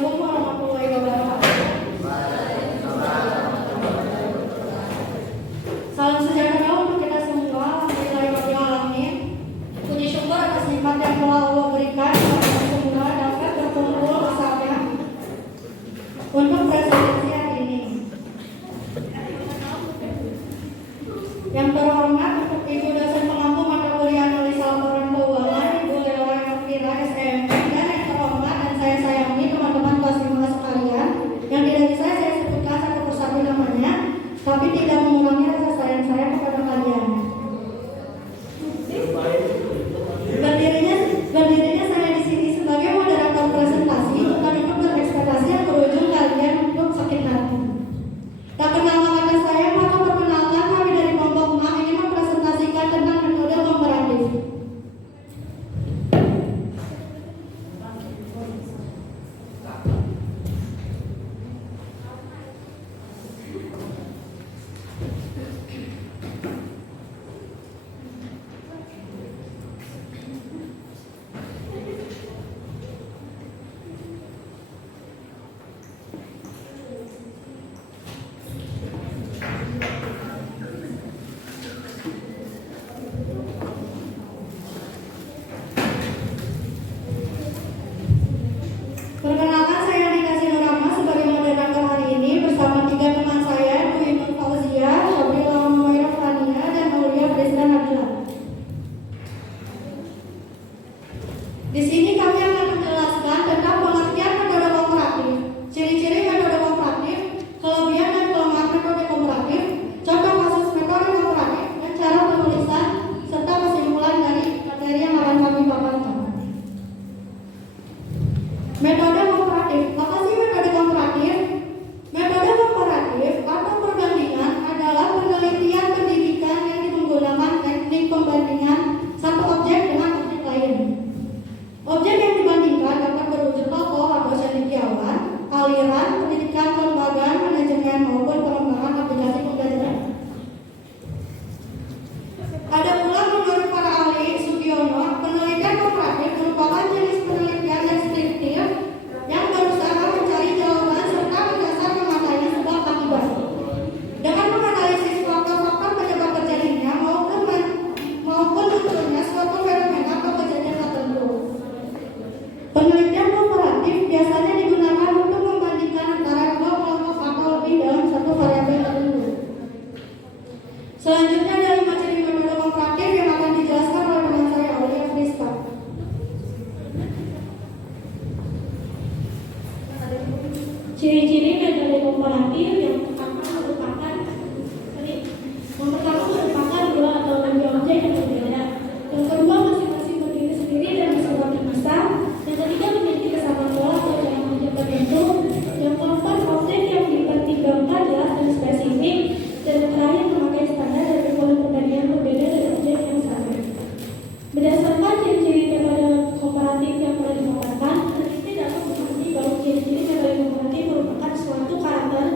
Assalamualaikum warahmatullahi wabarakatuh. Salam sejahtera untuk kita semua. Alhamdulillahirabbil alamin. Puji syukur atas nikmat yang telah Allah berikan kepada kita semua dapat berkumpul bersama untuk presidensi hari ini. Yang terhormat untuk Ibu dosen pengampu mata kuliah analisa laporan keuangan, Ibu Lela Elvira SMM, dan yang terhormat dan saya sayangi teman-teman kelas 5 sekalian yang tidak bisa saya sebutkan satu persatu namanya, tapi tidak mengurangi rasa sayang saya kepada kalian. Berdirinya saya di sini sebagai moderator presentasi bukan untuk berekspektasi yang berujung kalian untuk sakit hati. Tak kenal maka saya, maka perkenalkan kami dari kelompok 6 ingin mempresentasikan tentang metode komparatif. Perkenalkan, saya Nikasi Nurama sebagai moderator hari ini bersama 3 teman saya, Bu Ibnu Fauzia, Syabrila Mumaira Fania, dan Aulia Prisda Nadila. Di sini kami akan menjelaskan tentang pengertian metode komparatif, ciri-ciri metode komparatif, kelebihan dan kelemahan metode komparatif, contoh kasus metode komparatif, dan cara penulisan serta kesimpulan dari materi yang akan kami paparkan. Metode komparatif. Apa sih metode komparatif? Metode komparatif atau perbandingan adalah penelitian pendidikan yang menggunakan teknik pembandingan satu objek dengan objek lain. Objek yang dibandingkan dapat berwujud tokoh atau cendekiawan, aliran, pendidikan, kelembagaan, manajemen maupun pengembangan aplikasi pembelajaran. Ada pula menurut para ahli Sugiono, penelitian komparatif merupakan jenis penelitian deskriptif yang berusaha mencari jawaban serta mendasar mematahnya sebuah akibat dengan menganalisis faktor-faktor penyebab terjadinya maupun munculnya suatu fenomena atau kejadian tertentu. Penelitian komparatif biasanya digunakan untuk membandingkan antara dua kelompok atau lebih dalam satu variabel tertentu. Selanjutnya ada 5 ciri metode komparatif yang akan dijelaskan oleh teman saya, Aulia Prisca. Ciri-ciri metode komparatif yang pertama merupakan dua atau lebih objek yang berbeda. Yang kedua masing-masing berdiri sendiri dan bersifat terpisah. Yang ketiga memiliki kesamaan pola atau cara objek tertentu. Yang keempat objek yang dipertimbangkan jelas dan spesifik. Dan yang terakhir memakai standar dan metode perbandingan berbeda dari objek yang sama. Berdasarkan ciri-ciri metode komparatif yang telah dipaparkan, peneliti dapat mengerti bahwa ciri-ciri metode komparatif merupakan suatu karakter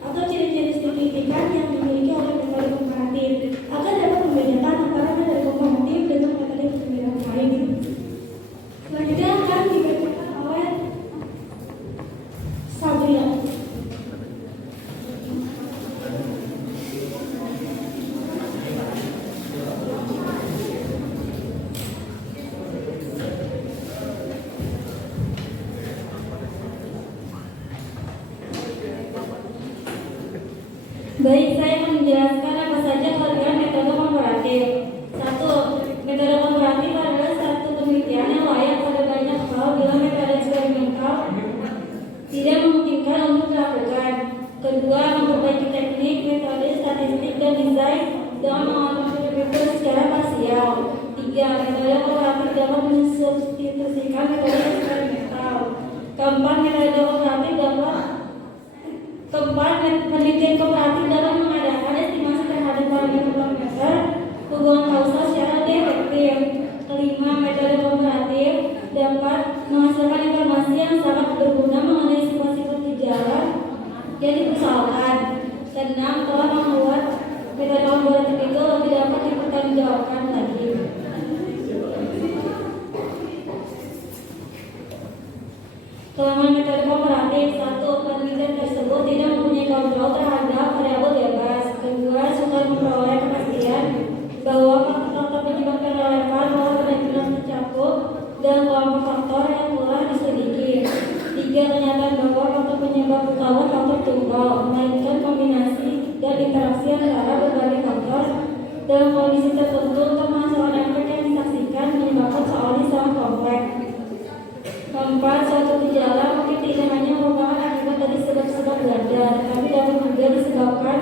atau ciri-ciri signifikan yang dimiliki oleh metode komparatif agar dapat membedakan antara metode komparatif dengan metode perbandingan lain. Selanjutnya akan dibacakan oleh Sabrina. Baik, saya akan menjelaskan apa saja kelebihan metode komparatif. 1. Metode komparatif adalah satu penelitian yang layak pada banyak hal bila metode eksperimental tidak memungkinkan untuk dilakukan. Kedua, memperbaiki teknik, metode, statistik, dan desain dengan mengambil metode secara parsial. 3. Metode komparatif dapat mensubstitusikan metode eksperimental. Keempat, metode komparatif penelitian komparatif dapat mengadakan estimasi terhadap parameter hubungan kausal secara lebih efektif. Kelima, metode komparatif dapat menghasilkan informasi yang sangat berguna mengenai sifat-sifat gejala yang dipersoalkan. Keenam, telah membuat metode komparatif itu lebih dapat dipertanggungjawabkan lagi. Kelemahan metode komparatif penyebab utama faktor tunggal, melainkan kombinasi dan interaksi antara berbagai faktor dalam kondisi tertentu untuk menghasilkan efek yang disaksikan menyebabkan soal ini sangat kompleks. Keempat, suatu gejala mungkin tidak hanya merupakan akibat dari sebab-sebab belajar, tetapi dapat juga disebabkan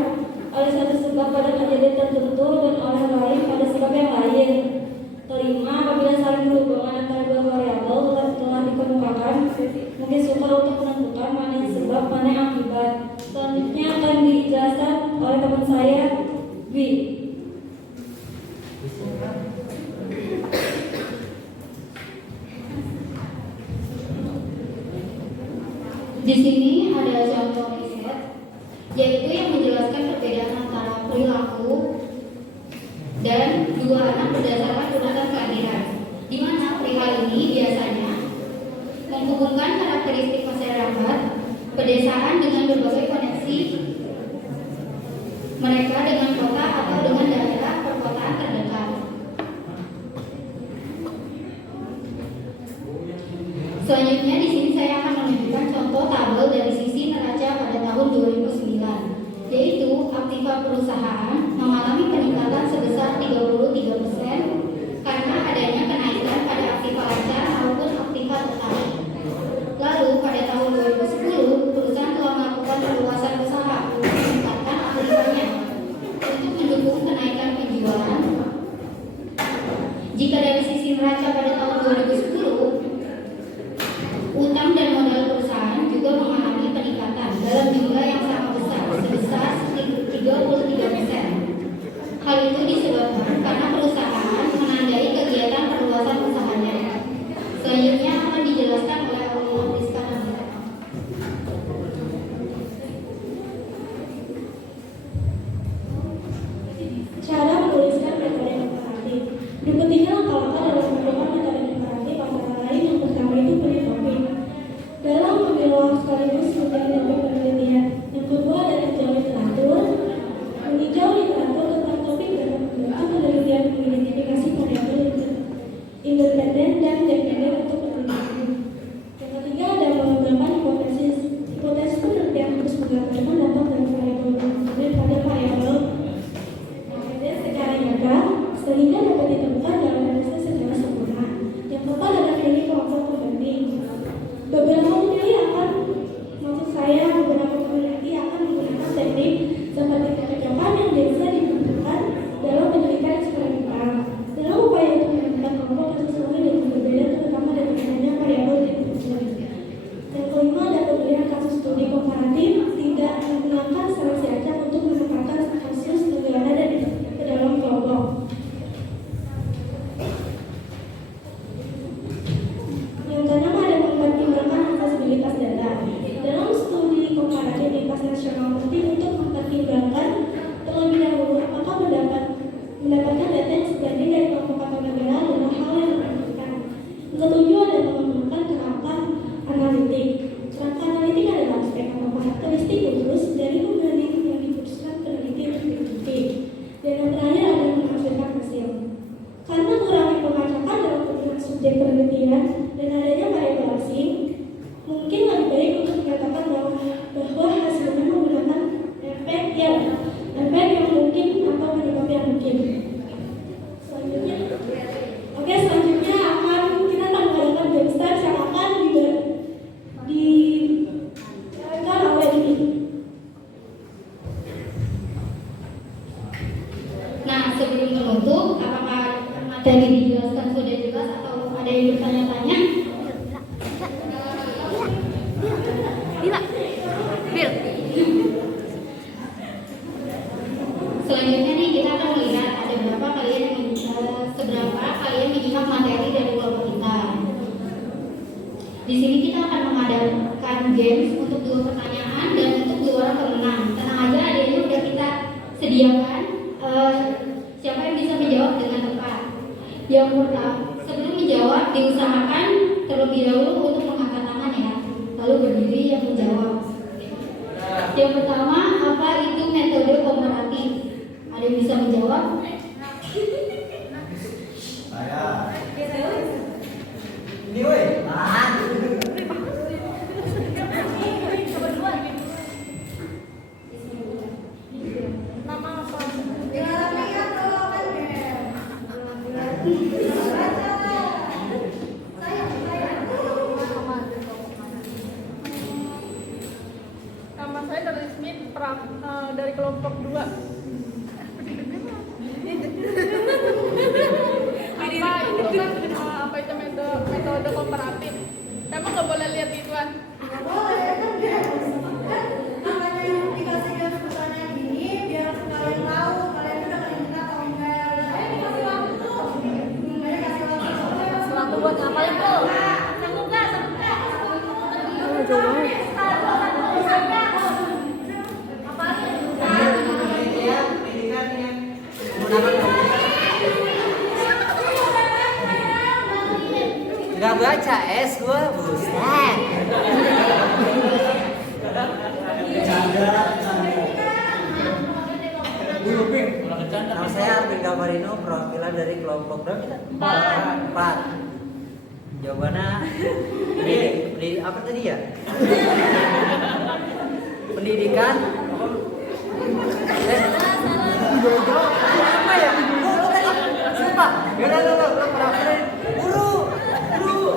oleh satu sebab pada kejadian tertentu dan oleh lain pada sebab yang lain. Kelima, apabila saling berhubungan antara dua variabel telah dikemukakan, mungkin sukar untuk menentukan mana yang sebab, mana yang akibat. Selanjutnya akan dijelaskan oleh teman saya, Dwi. Di sini ada contoh riset, yaitu yang menjelaskan perbedaan antara perilaku dan dua anak berdasarkan urutan kelahiran, di mana perihal ini biasanya menghubungkan karakteristik masyarakat pedesaan dengan berbagai koneksi mereka dengan kota atau dengan daerah perkotaan terdekat. Selanjutnya di sini saya akan menunjukkan contoh tabel dari sisi neraca pada tahun 2009, yaitu aktiva perusahaan mengalami peningkatan sebesar 33% karena adanya kenaikan pada aktiva lancar maupun aktiva tetap. Lalu pada tahun 2010 perusahaan telah melakukan perluasan usaha untuk meningkatkan aktivanya untuk mendukung kenaikan penjualan. Jika dari sisi neraca pada tahun 2010, utang dan modal perusahaan juga mengalami peningkatan dalam jumlah yang sama besar, sebesar 33%. Hal itu disebabkan karena perusahaan menandai kegiatan perluasan usahanya. Selanjutnya akan dijelaskan oleh Aulia Rizka. Cara menuliskan metode komparatif. Berikut ini langkah-langkah dalam menggunakan metode komparatif antara lain. Yang pertama itu penelitian. Dalam memilah sekaligus mencari topik penelitian. Yang kedua adalah meninjau literatur. Meninjau literatur tentang topik dan membentuk penelitian mengidentifikasi variabel independen dan dependen untuk penelitian. Yang ketiga ada mengembangkan hipotesis. Hipotesis penelitian harus menggambarkan dampak dari variabel independen pada variabel secara nyata sehingga dapat ditemukan dalam analisis secara sempurna. Yang keempat adalah klinik kelompok pembanding. Beberapa peneliti akan menggunakan teknik seperti kecocokan yang biasa digunakan dalam penelitian eksperimental dalam upaya untuk menemukan kelompok kasus lain yang berbeda, terutama dengan adanya variabel independen. Yang kelima ada pemilihan kasus studi komparatif, tidak menggunakan seleksi acak untuk menempatkan kasus negara dan ke dalam kelompok. Yang keenam ada mempertimbangkan aksesibilitas data. Dalam studi komparatif lintas nasional penting untuk mempertimbangkan terlebih dahulu apakah mendapatkan data yang sebanding dari kelompok atau negara adalah hal yang menentukan. Yang ketujuh ada mengembangkan kerangka analitik. Kerangka analitik adalah aspek atau karakteristik khusus dari pembanding yang diputuskan peneliti untuk diikuti. Dan yang terakhir ada menghasilkan hasil. Karena kurangnya pemacakan dalam pemilihan subjek penelitian dan adanya variabel asing, mungkin lebih baik untuk dikatakan bahwa hasilnya menggunakan efek yang mungkin atau penyebab yang mungkin. Selanjutnya kita akan mengadakan website yang akan dijalankan oleh ini. Nah, sebelum menutup, apakah materi dijelaskan sudah jelas atau ada yang bertanya-tanya? Selanjutnya nih kita akan melihat ada seberapa kalian menyimak materi dari kelompok kita. Di sini kita akan mengadakan games untuk 2 pertanyaan dan untuk 2 orang pemenang. Tenang aja, ada ini udah kita sediakan. Siapa yang bisa menjawab dengan tepat? Yang pertama, sebelum menjawab diusahakan terlebih dahulu untuk mengangkat tangan ya, lalu berdiri yang menjawab. Yang pertama, apa itu metode komparatif? Ada yang bisa menjawab? Ini woi. Nama saya dari Smith dari kelompok 2. Apa itu metode komparatif? Emang nggak boleh lihat ituan? Nggak boleh, kan dia namanya yang dikasih garis pertanyaan ini biar kalian tahu kalian udah kita atau enggak. Dikasih waktu tuh. Kasih waktu. Waktu buat ngapain tuh? Nggak baca es gua, buset. Nama saya Arvin Gamarino, perwakilan dari kelompok 4. Jawabannya apa tadi ya? Pendidikan. Apa ya? Sumpah. Yaudah, Guru.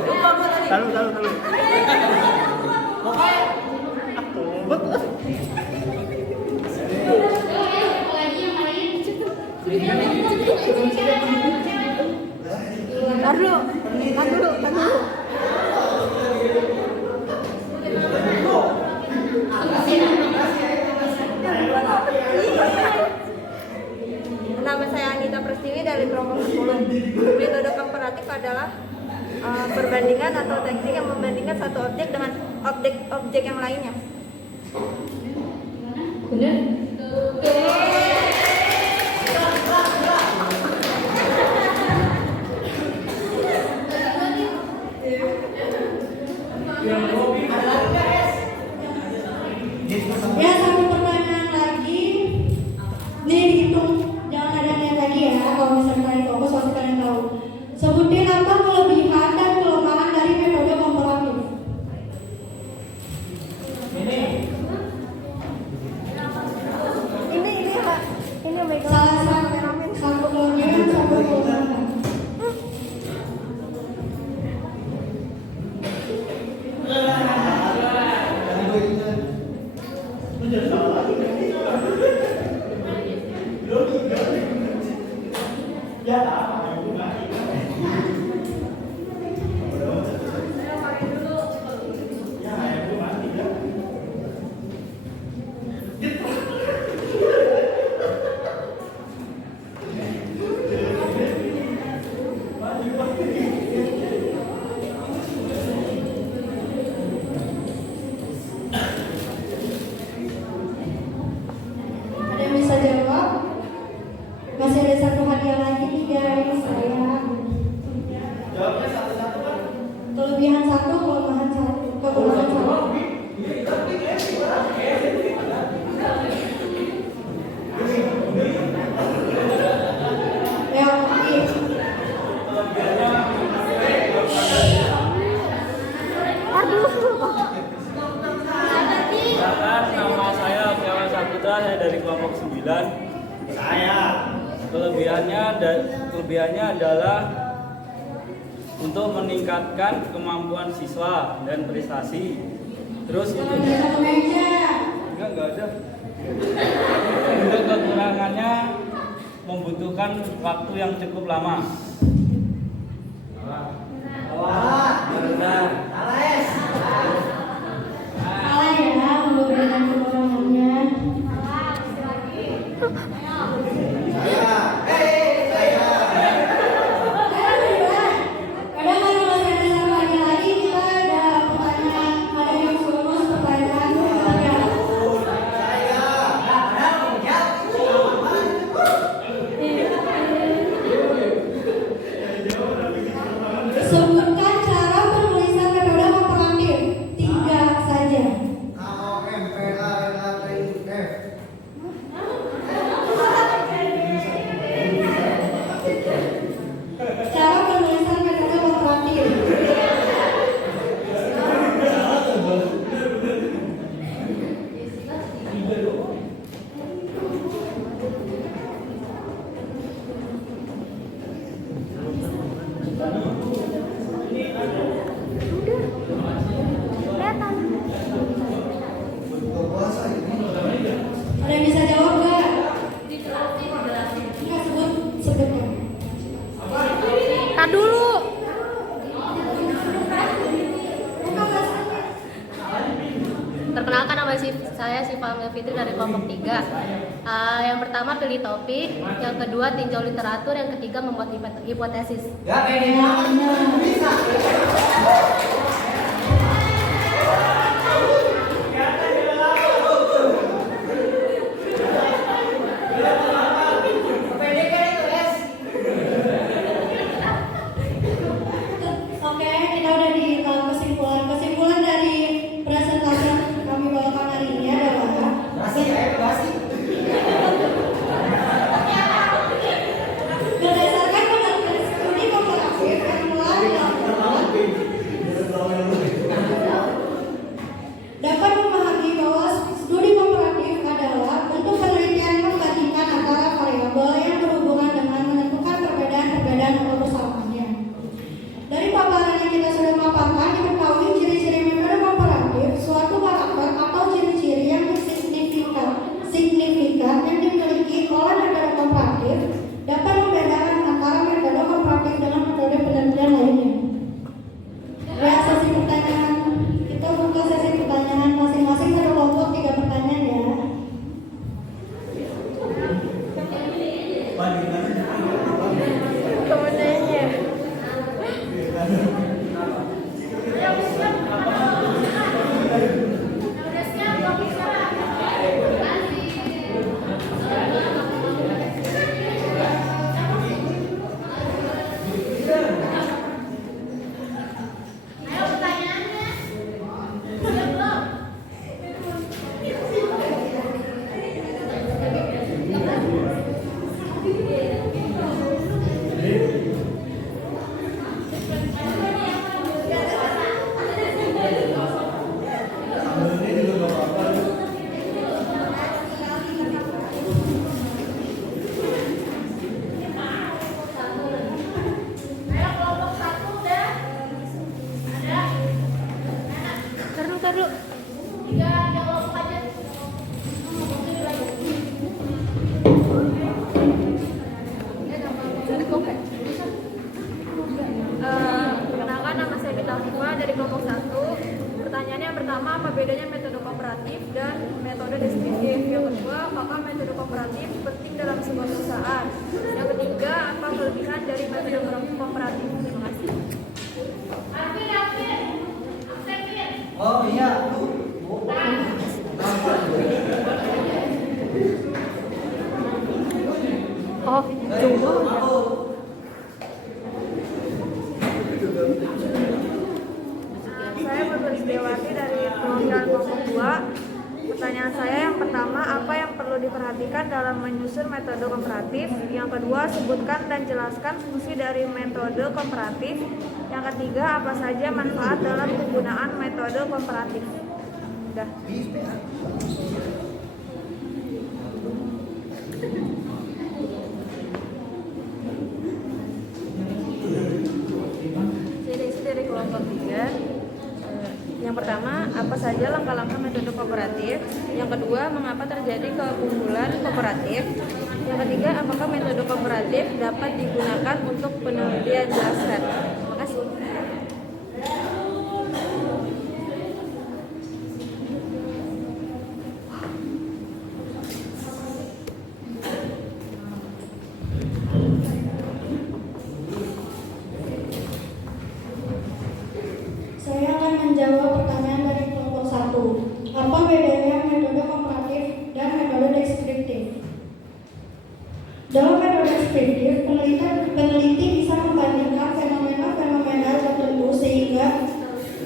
Lupa gua tadi. Tahu. Pokoknya Apalagi yang lain. Tar dulu. Nama saya Anita Prestiwi dari kelompok 10. Metode komparatif adalah perbandingan atau teknik yang membandingkan satu objek dengan objek yang lainnya. Bener? Ya, satu pertanyaan lagi. Nih dihitung, jangan ada yang lagi ya. Kalau misalnya kalian fokus, pasti kalian tahu. Sebutin apa kelebihan dan kelemahan dari metode komparatif. Ini Salah satu kelebihan, satu kelemahan. Ada yang bisa jawab? Masih ada satu hadiah lagi nih guys, saya. Kelebihan satu, kelemahan satu, kekurangan satu. Ya, oke. Nama saya Setiawan Saputra, saya dari kelompok 9. Kelebihannya adalah untuk meningkatkan kemampuan siswa dan prestasi. Terus untuk Satu meja. enggak ada. Untuk kekurangannya membutuhkan waktu yang cukup lama. Salah ya, kelebihan kekurangannya. Kadang kalau masih ada satu hadiah lagi, kita ada pertanyaan, ada yang bonus pertanyaan hadiah. Tar dulu. Perkenalkan, nama saya Syifa Amel Fitri dari kelompok 3. Yang pertama pilih topik, yang kedua tinjau literatur, yang ketiga membuat hipotesis. Oke, kita udah di kesimpulan. Kesimpulan dari presentasi yang kami bawakan hari ini adalah berdasarkan penelitian studi komparatif yang telah dilakukan, dapat memahami bahwa studi komparatif adalah bentuk penelitian membandingkan antara variabel yang berhubungan dengan menentukan perbedaan-perbedaan atau persamaannya. Dari paparan yang kita sudah paparkan, diketahui ciri-ciri metode komparatif, suatu karakter atau ciri-ciri yang signifikan yang dimiliki oleh metode komparatif dapat membedakan antara metode komparatif dengan metode penelitian lainnya. Sesi pertanyaan, kita buka sesi pertanyaan masing-masing dari kelompok 3 pertanyaan ya. Perkenalkan, nama saya Bintang Hikmah dari kelompok 1. Pertanyaannya yang pertama, apa bedanya metode komparatif dan metode deskriptif? Yang kedua, apakah metode komparatif penting dalam sebuah perusahaan? Yang ketiga, apa kelebihan dari metode komparatif? Terima kasih. Oh iya. Oh, coba. Saya Putri Dewati dari perwakilan kelompok 2. Pertanyaan saya yang pertama, apa yang perlu diperhatikan dalam menyusun metode komparatif? Yang kedua, sebutkan dan jelaskan fungsi dari metode komparatif. Yang ketiga, apa saja manfaat dalam penggunaan metode komparatif? Udah. Dari kelompok 3. Yang pertama, apa saja langkah-langkah metode kooperatif? Yang kedua, mengapa terjadi keunggulan kooperatif? Yang ketiga, apakah metode kooperatif dapat digunakan untuk penelitian? Jelaskan. Terima kasih. Saya akan menjawab pertanyaan dari kelompok 1. Apa bedanya metode komparatif dan metode deskriptif? Dalam metode deskriptif, peneliti bisa membandingkan fenomena-fenomena tertentu sehingga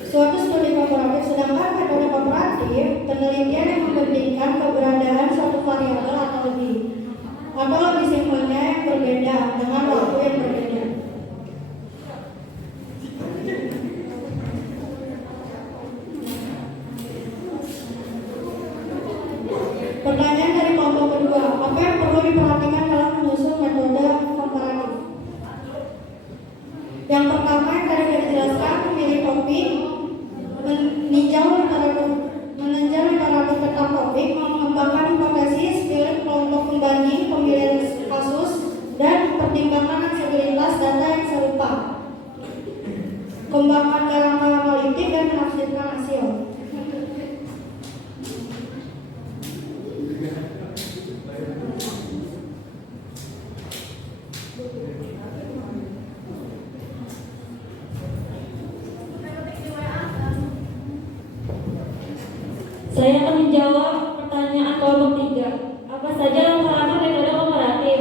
suatu studi komparatif, sedangkan metode komparatif, penelitian yang membandingkan keberadaan suatu variabel atau lebih simpelnya yang berbeda dengan waktu yang berbeda. Pertanyaan dari kelompok kedua, apa yang perlu diperhatikan dalam menyusun metode komparatif? Yang pertama yang tadi sudah dijelaskan, memilih topik, meninjau literatur tentang topik, mengembangkan hipotesis, pilih kelompok pembanding, pemilihan kasus, dan pertimbangan aksesibilitas data yang serupa. kembangkan kerangka analitik dan menafsirkan hasil. Saya akan menjawab pertanyaan kelompok 3. Apa saja langkah-langkah metode komparatif?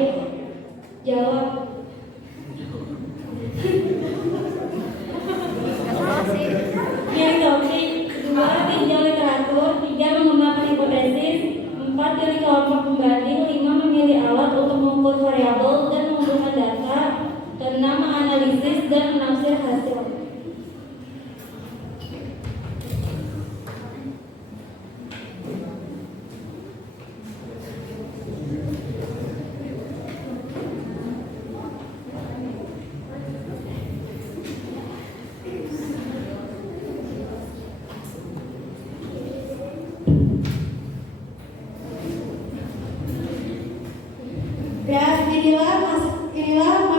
Jawab. Teori topik, 2 tinjau literatur, 3 mengembangkan hipotesis, 4 teori kelompok pembanding, 5 memilih alat untuk mengukur variabel dan mengumpulkan data, 6 menganalisis dan menafsir hasil. Inilah